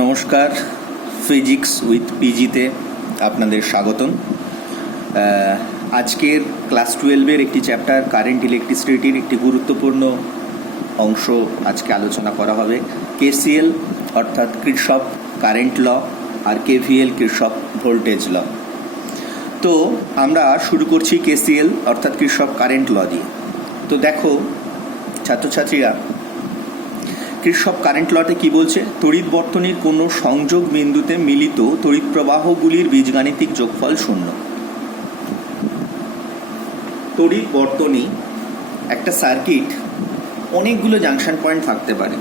নমস্কার, physics with পিজিতে আপনাদের স্বাগতম। আজকের ক্লাস 12-এর একটি চ্যাপ্টার কারেন্ট ইলেকট্রিসিটির একটি গুরুত্বপূর্ণ অংশ আজকে আলোচনা করা হবে। কেসিএল অর্থাৎ কিরশফ কারেন্ট ল আর কেভিএল কিরশফ ভোল্টেজ ল। তো আমরা শুরু করছি কেসিএল অর্থাৎ কিরশফ কারেন্ট ল দিয়ে। তো দেখো ছাত্রছাত্রীরা, কিরশফ কারেন্ট লতে কি বলছে? তড়িৎ বর্তনীর কোনো সংযোগ বিন্দুতে মিলিত তড়িৎ প্রবাহগুলির বীজগাণিতিক যোগফল শূন্য। তড়িৎ বর্তনী একটা সার্কিট, অনেকগুলো জাংশন পয়েন্ট থাকতে পারে।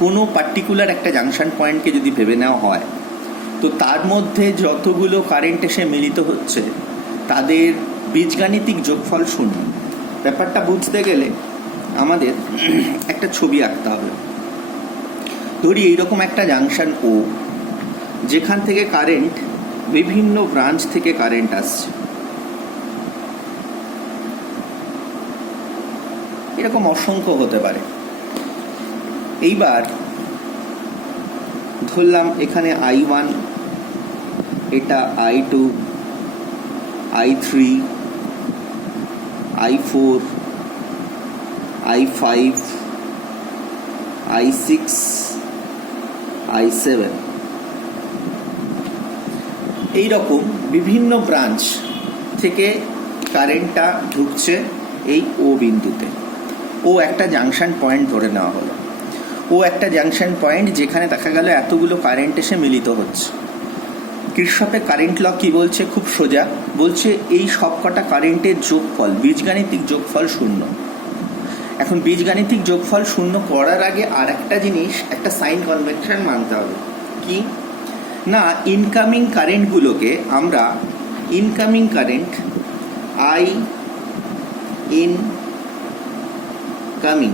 কোনো পার্টিকুলার একটা জাংশন পয়েন্টকে যদি ভেবে নেওয়া হয়, তো তার মধ্যে যতগুলো কারেন্ট এসে মিলিত হচ্ছে তাদের বীজগাণিতিক যোগফল শূন্য। ব্যাপারটা বুঝতে গেলে আমাদের একটা ছবি আঁকতে হবে। ধরি এইরকম একটা জাংশন ও, যেখান থেকে কারেন্ট বিভিন্ন ব্রাঞ্চ থেকে কারেন্ট আসছে। এরকম অসংখ্য হতে পারে। এইবার ধরলাম এখানে I1, এটা I2, I3, I4, I5, I6, I7, এইরকম বিভিন্ন ব্রাঞ্চ থেকে কারেন্টটা ঢুকছে এই ও বিন্দুতে। ও একটা জাংশন পয়েন্ট ধরে নেওয়া হলো। ও একটা জাংশন পয়েন্ট যেখানে দেখা গেল এতগুলো কারেন্ট এসে মিলিত হচ্ছে। কিরশফের কারেন্ট ল কি বলছে? খুব সোজা বলছে, এই সবকটা কারেন্টের যোগফল, বীজগাণিতিক যোগফল শূন্য। এখন বীজগাণিতিক যোগফল শূন্য করার আগে আর একটা জিনিস, একটা সাইন কনভেনশন মানতে হবে। কি না, ইনকামিং কারেন্টগুলোকে আমরা incoming current I in coming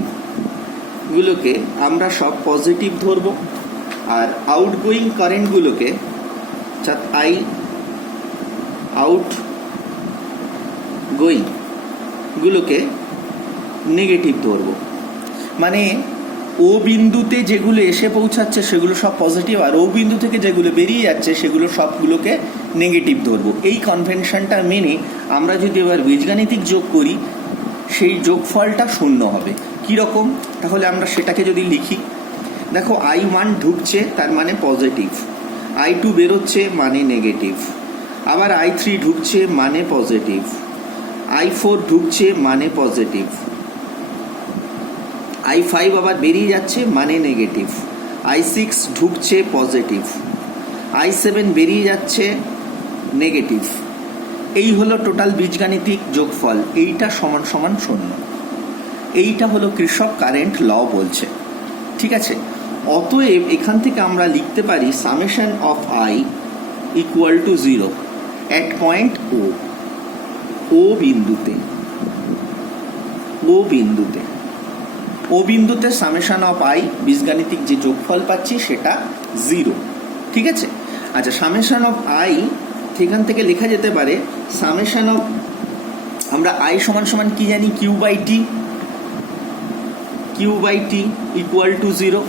গুলোকে আমরা সব পজিটিভ ধরব, আর আউটগোয়িং কারেন্টগুলোকে আই আউট গোয়িং গুলোকে নেগেটিভ ধরব। মানে ও বিন্দুতে যেগুলো এসে পৌঁছাচ্ছে সেগুলো সব পজিটিভ, আর ও বিন্দু থেকে যেগুলো বেরিয়ে যাচ্ছে সেগুলো সবগুলোকে নেগেটিভ ধরব। এই কনভেনশনটা মেনে আমরা যদি এবার বীজগাণিতিক যোগ করি, সেই যোগফলটা শূন্য হবে। কীরকম? তাহলে আমরা সেটাকে যদি লিখি, দেখো I1 ঢুকছে তার মানে পজিটিভ, I2 বেরোচ্ছে মানে নেগেটিভ, আবার I3 ঢুকছে মানে পজিটিভ, I4 ঢুকছে মানে পজিটিভ, I5 আবার বেরিয়ে যাচ্ছে মানে নেগেটিভ, I6 ঢুকছে পজিটিভ, I7 বেরিয়ে যাচ্ছে নেগেটিভ। এই হলো টোটাল বীজগাণিতিক যোগফল। এইটা সমান সমান শূন্য। এইটা হলো কিরশফ কারেন্ট ল বলছে। ঠিক আছে? অতএব এখান থেকে আমরা লিখতে পারি summation of I equal to 0 at point O. ও বিন্দুতে ও বিন্দুতে সামেশন অফ I বীজগাণিতিক যে যোগফল পাচ্ছি সেটা 0। ঠিক আছে? আচ্ছা, সামেশন অফ I সেখান থেকে লেখা যেতে পারে সামেশন অফ, আমরা I সমান সমান কি জানি? Q by T equal to 0।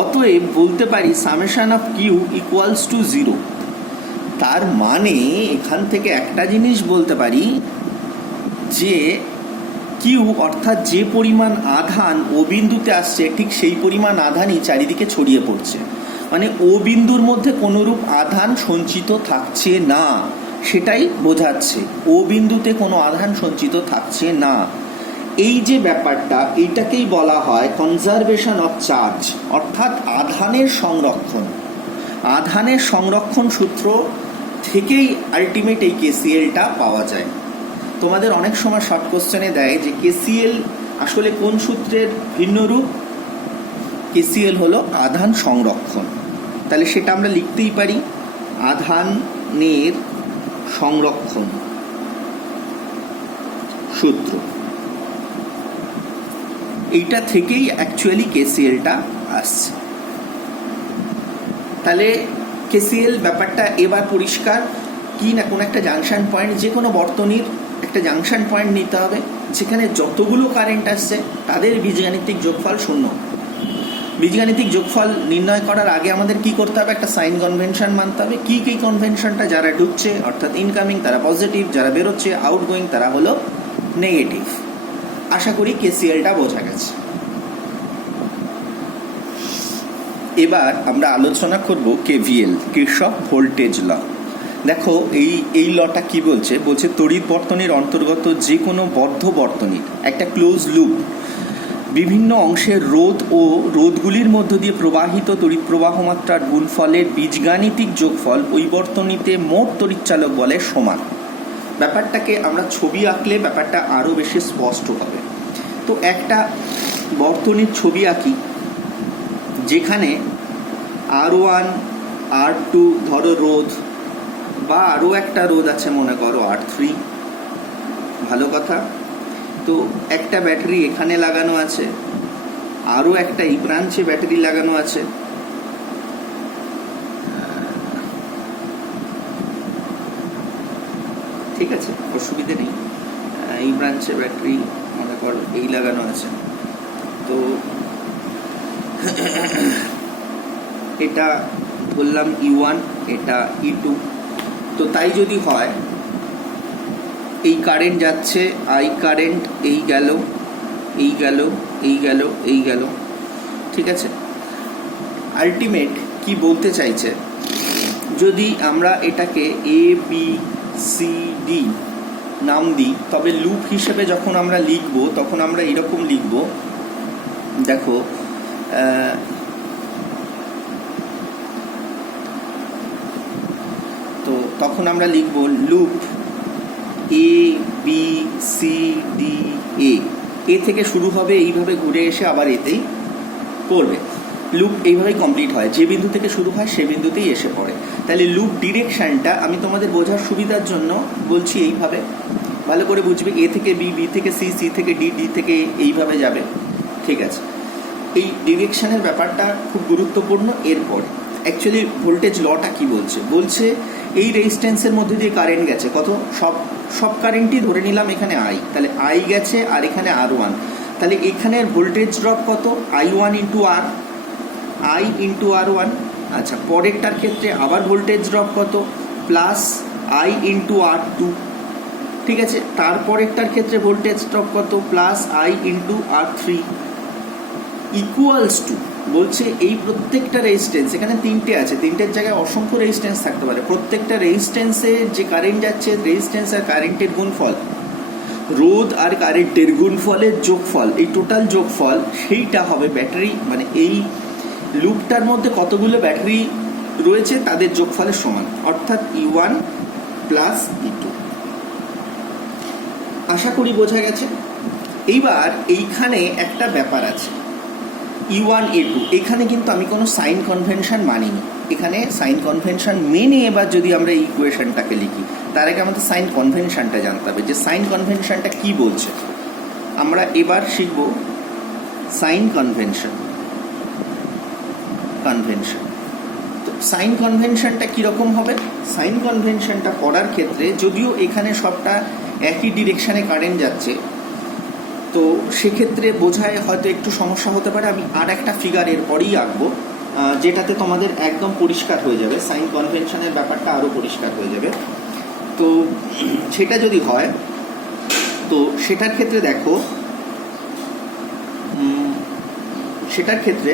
অতএব বলতে পারি summation of Q equals to 0। তার মানে এখান থেকে একটা জিনিস বলতে পারি যে কিউ অর্থাৎ যে পরিমাণ আধান ও বিন্দুতে আসছে, ঠিক সেই পরিমাণ আধানই চারিদিকে ছড়িয়ে পড়ছে। মানে ও বিন্দুর মধ্যে কোনোরূপ আধান সঞ্চিত থাকছে না, সেটাই বোঝাচ্ছে। ও বিন্দুতে কোনো আধান সঞ্চিত থাকছে না। এই যে ব্যাপারটা, এইটাকেই বলা হয় কনজারভেশন অফ চার্জ, অর্থাৎ আধানের সংরক্ষণ। আধানের সংরক্ষণ সূত্র থেকেই আলটিমেট এই কেসিএলটা পাওয়া যায়। তোমাদের অনেক সময় শর্ট কোশ্চেনে দেয় যে কেসিএল আসলে কোন সূত্রের ভিন্ন রূপ? কেসিএল হলো আধান সংরক্ষণ। তাহলে সেটা আমরা লিখতেই পারি আধানের সংরক্ষণ সূত্র। এইটা থেকেই অ্যাকচুয়ালি কেসিএলটা আসছে। তাহলে কেসিএল ব্যাপারটা এবার পরিষ্কার। কি না, কোনো একটা জাংশন পয়েন্ট, যে কোনো বর্তনীর একটা জাংশন পয়েন্ট নিতে হবে যেখানে যতগুলো কারেন্ট আসছে তাদের বীজগাণিতিক যোগফল শূন্য। বীজগাণিতিক যোগফল নির্ণয় করার আগে আমাদের কি করতে হবে, একটা সাইন কনভেনশন মানতে হবে। কি কি কনভেনশনটা, যারা ঢুকছে অর্থাৎ ইনকামিং তারা পজিটিভ, যারা বেরোচ্ছে আউটগোয়িং তারা হলো নেগেটিভ। আশা করি কেসিএলটা বোঝা গেছে। এবার আমরা আলোচনা করব কেভিএল, কিরশফ ভোল্টেজ ল। দেখো এই লটা কি বলছে, তড়িৎ বর্তনীর অন্তর্গত যে কোনো বদ্ধ বর্তনীর একটা ক্লোজ লুপ বিভিন্ন অংশের রোধ ও রোধগুলির মধ্য দিয়ে প্রবাহিত তড়িৎ প্রবাহ মাত্রার গুণফলের বীজগাণিতিক যোগফল ওই বর্তনীতে মোট তড়িৎচালক বলের সমান। ব্যাপারটাকে আমরা ছবি আঁকলে ব্যাপারটা আরও বেশি স্পষ্ট হবে। তো একটা বর্তনীর ছবি আঁকি যেখানে R1 R2 ধরো রোধ, বা আরও একটা রোধ আছে মনে করো R3, ভালো কথা। তো একটা ব্যাটারি এখানে লাগানো আছে, আরও একটা এই ব্রাঞ্চে ব্যাটারি লাগানো আছে। ঠিক আছে, অসুবিধে নেই। এই ব্রাঞ্চে ব্যাটারি মনে করো এই লাগানো আছে। তো এটা বললাম E1, এটা E2। তো তাই যদি হয়, এই কারেন্ট যাচ্ছে, আই কারেন্ট এই গেল, এই গেল, এই গেল, এই গেল, ঠিক আছে। আলটিমেট কি বলতে চাইছে, যদি আমরা এটাকে এ বি সি ডি নাম দিই, তবে লুপ হিসেবে যখন আমরা লিখব তখন আমরা এরকম লিখব, দেখো তো তখন আমরা লিখব loop A B C D A থেকে শুরু হবে, এইভাবে ঘুরে এসে আবার এতেই পড়বে। লুপ এইভাবেই কমপ্লিট হয়, যে বিন্দু থেকে শুরু হয় সে বিন্দুতেই এসে পড়ে। তাহলে লুপ ডিরেকশনটা আমি তোমাদের বোঝার সুবিধার জন্য বলছি এইভাবে, ভালো করে বুঝবে। এ থেকে বি, বি থেকে সি, সি থেকে ডি, ডি থেকে এইভাবে যাবে, ঠিক আছে। এই ডিরেকশনের ব্যাপারটা খুব গুরুত্বপূর্ণ। এরপর অ্যাকচুয়ালি ভোল্টেজ লটা কি বলছে এই রেজিস্ট্যান্সের মধ্যে দিয়ে কারেন্ট গেছে কত, সব কারেন্টই ধরে নিলাম এখানে আই, তাহলে আই গেছে আর এখানে R1, তাহলে এখানের ভোল্টেজ ড্রপ কত, I1 into R, I into R1। আচ্ছা, পরেরটার ক্ষেত্রে আবার ভোল্টেজ ড্রপ কত, প্লাস আই ইন্টু R2, ঠিক আছে। তারপরেরটার ক্ষেত্রে ভোল্টেজ ড্রপ কত, plus I into R3 equals to, বলছে এই প্রত্যেকটা রেজিস্ট্যান্স, এখানে তিনটে আছে, তিনটের জায়গায় অসংখ্য রেজিস্ট্যান্স থাকতে পারে, প্রত্যেকটা রেজিস্ট্যান্সে যে কারেন্ট যাচ্ছে, রেজিস্ট্যান্স আর কারেন্টের গুণফল, রোধ আর কারেন্টের গুণফলের যোগফল, এই টোটাল যোগফল সেইটা হবে ব্যাটারি, মানে এই লুপটার মধ্যে কতগুলো ব্যাটারি রয়েছে তাদের যোগফলের সমান, অর্থাৎ E1 প্লাস E2। আশা করি বোঝা গেছে। এইবার এইখানে একটা ব্যাপার আছে, E1 A2, এখানে কিন্তু আমি কোনো সাইন কনভেনশন মানিনি। এখানে সাইন কনভেনশন মেনে এবার যদি আমরা এই ইকুয়েশনটাকে লিখি, তার আগে আমাদের সাইন কনভেনশনটা জানতে হবে, যে সাইন কনভেনশনটা কি বলছে। আমরা এবার শিখব সাইন কনভেনশন। তো সাইন কনভেনশনটা কীরকম হবে, সাইন কনভেনশনটা করার ক্ষেত্রে যদিও এখানে সবটা একই ডিরেকশানে কারেন্ট যাচ্ছে, তো সেক্ষেত্রে বোঝায় হয়তো একটু সমস্যা হতে পারে। আমি আর একটা ফিগার এরপরেই আঁকবো, যেটাতে তোমাদের একদম পরিষ্কার হয়ে যাবে, সাইন কনভেনশনের ব্যাপারটা আরও পরিষ্কার হয়ে যাবে। তো সেটা যদি হয়, তো সেটার ক্ষেত্রে দেখো, সেটার ক্ষেত্রে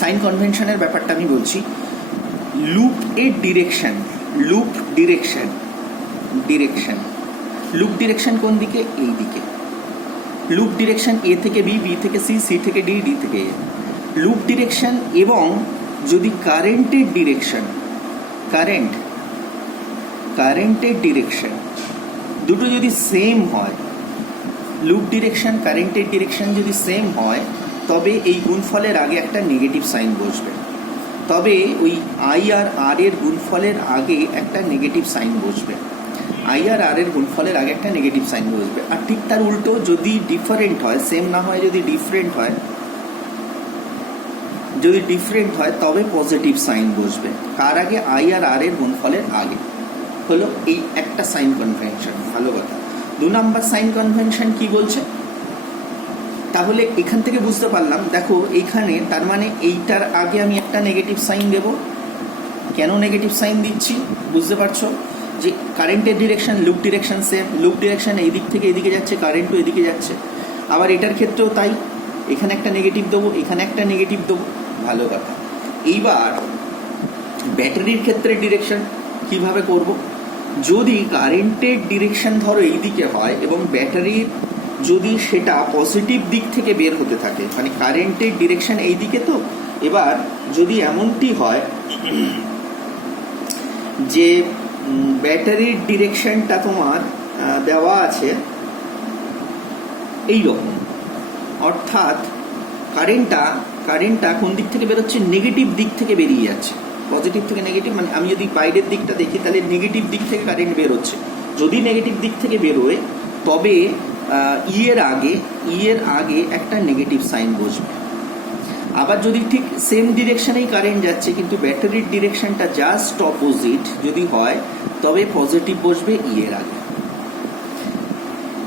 সাইন কনভেনশনের ব্যাপারটা আমি বলছি, লুপ এর ডিরেকশন, লুপ ডিরেকশন কোন দিকে, এই দিকে। লুপ ডিরেকশন এ থেকে বি, বি থেকে সি, সি থেকে ডি, ডি থেকে এ। লুপ ডিরেকশন এবং যদি কারেন্টের ডিরেকশন দুটো যদি সেম হয়, লুপ ডিরেকশন কারেন্টের ডিরেকশন যদি সেম হয়, তবে এই গুণফলের আগে একটা নেগেটিভ সাইন বসবে, তবে ওই আই আর আর এর গুণফলের আগে একটা নেগেটিভ সাইন বসবে, আই আর আর এর গুণফলের আগে একটা নেগেটিভ সাইন বসবে। আর ঠিক তার উল্টো, যদি ডিফারেন্ট হয়, সেম না হয়, যদি ডিফারেন্ট হয় তবে পজিটিভ সাইন বসবে, কার আগে, আই আর আর এর গুণফলের আগে। হলো এই একটা সাইন কনভেনশন, ভালো কথা। 2 নম্বর সাইন কনভেনশন কি বলছে, তাহলে এখান থেকে বুঝতে পারলাম, দেখো এইখানে তার মানে এইটার আগে আমি একটা নেগেটিভ সাইন দেব। কেন নেগেটিভ সাইন দিচ্ছি বুঝতে পারছো? যে কারেন্টের direction, loop direction same, loop direction এই দিক থেকে এদিকে যাচ্ছে, কারেন্টও এদিকে যাচ্ছে। আবার এটার ক্ষেত্রেও তাই, এখানে একটা নেগেটিভ দেবো, এখানে একটা নেগেটিভ দেবো, ভালো কথা। এইবার ব্যাটারির ক্ষেত্রে ডিরেকশন কিভাবে করব? যদি কারেন্টের ডিরেকশন ধরো এই দিকে হয় এবং ব্যাটারির যদি সেটা পজিটিভ দিক থেকে বের হতে থাকে, মানে কারেন্টের ডিরেকশন এই দিকে, তো এবার যদি এমনটি হয় যে ব্যাটারির ডিরেকশনটা তোমার দেওয়া আছে এই রকম, অর্থাৎ কারেন্টটা কোন দিক থেকে বেরোচ্ছে? নেগেটিভ দিক থেকে বেরিয়ে যাচ্ছে। পজিটিভ থেকে নেগেটিভ, মানে আমি যদি বাইরের দিকটা দেখি তাহলে নেগেটিভ দিক থেকে কারেন্ট বেরোচ্ছে। যদি নেগেটিভ দিক থেকে বেরোয় তবে এর আগে একটা নেগেটিভ সাইন বসবে। আবার যদি ঠিক সেম ডিরেকশনেই কারেন্ট যাচ্ছে কিন্তু ব্যাটারির ডিরেকশনটা জাস্ট অপোজিট যদি হয় তবে পজিটিভ বসবে এর আগে।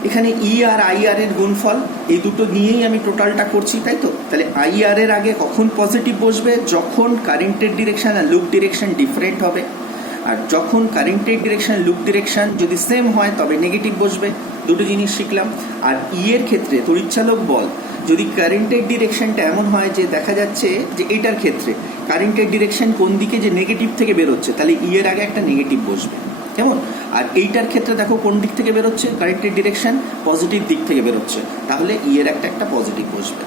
এখানে আর আইআর এর গুণফল, এই দুটো নিয়েই আমি টোটালটা করছি, তাই তো? তাহলে আইআর এর আগে কখন পজিটিভ বসবে? যখন কারেন্টের ডিরেকশন আর লুপ ডিরেকশন ডিফারেন্ট হবে। আর যখন কারেন্টের ডিরেকশন লুপ ডিরেকশন যদি সেম হয় তবে নেগেটিভ বসবে। দুটো জিনিস শিখলাম। আর এর ক্ষেত্রে তড়িৎচালক বল, যদি কারেন্টের ডিরেকশনটা এমন হয় যে দেখা যাচ্ছে যে এটার ক্ষেত্রে কারেন্টের ডিরেকশন কোন দিকে, যে নেগেটিভ থেকে বেরোচ্ছে, তাহলে এর আগে একটা নেগেটিভ বসবে, কেমন? আর এইটার ক্ষেত্রে দেখো কোন দিক থেকে বেরোচ্ছে, কারেন্টের ডিরেকশন পজিটিভ দিক থেকে বেরোচ্ছে, তাহলে এর একটা পজিটিভ বসবে।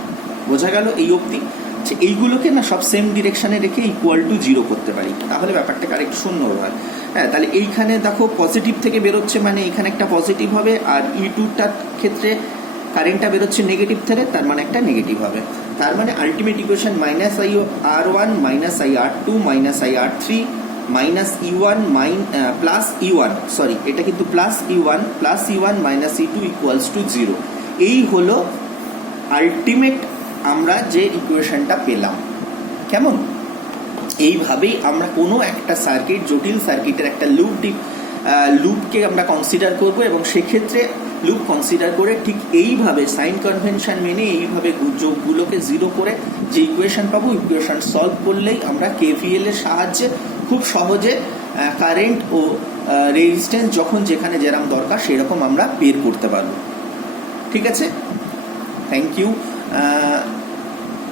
বোঝা গেল এই অবধি? যে এইগুলোকে না সব সেম ডিরেকশনে রেখে ইকুয়াল টু 0 করতে পারি, তাহলে ব্যাপারটাকে আরেকটু সুন্দর হয়। হ্যাঁ, তাহলে এইখানে দেখো পজিটিভ থেকে বেরোচ্ছে মানে এখানে একটা পজিটিভ হবে, আর টুটার ক্ষেত্রে কারেন্টটা বেরোচ্ছে নেগেটিভ থেকে, তার মানে একটা নেগেটিভ হবে। তার মানে ultimate equation -IR1 -IR2 -IR3 -E1 plus E1, sorry এটা কিন্তু plus E1 -E2 equals to 0। এই হলো আলটিমেট আমরা যে ইকুয়েশনটা পেলাম। কেমন? এইভাবেই আমরা কোনো একটা সার্কিট, জটিল সার্কিটের একটা লুপকে আমরা কনসিডার করব, এবং সেক্ষেত্রে লুপ কনসিডার করে ঠিক এইভাবে সাইন কনভেনশন মেনে এইভাবে যোগগুলোকে 0 করে যে ইকুয়েশন পাবো, ইকুয়েশন সলভ করলেই আমরা KVL এর সাহায্যে খুব সহজে কারেন্ট ও রেজিস্ট্যান্স যখন যেখানে যেরকম দরকার সেরকম আমরা বের করতে পারবো। ঠিক আছে, থ্যাংক ইউ।